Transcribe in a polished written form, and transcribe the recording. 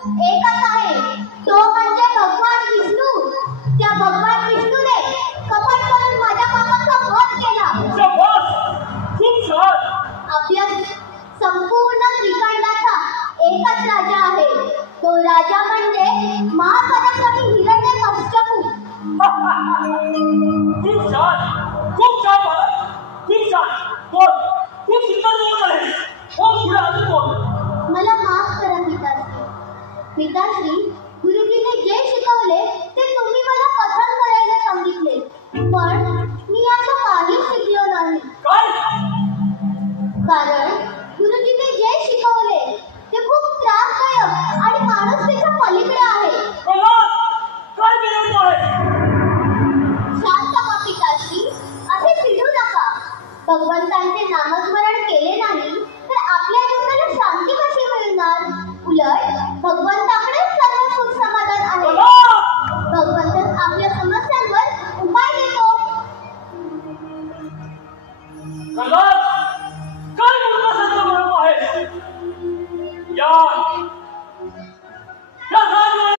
एकच आहे, तो म्हणजे भगवान विष्णू. त्या भगवान विष्णूने कपट करून माझ्या काकाचा वध केला. खूप छान. आपल्या संपूर्ण श्रीखंडाचा एकच राजा आहे. तो राजा म्हणजे महापराक्रमी हिरण्यकश्यपू. खूप छान, खूप छान महाराज, खूप छान. कोण? खूप सुंदर बोल आहे. हो, पुढे अजून कोण? मला माफ करा पिताश्री. पिताश्री,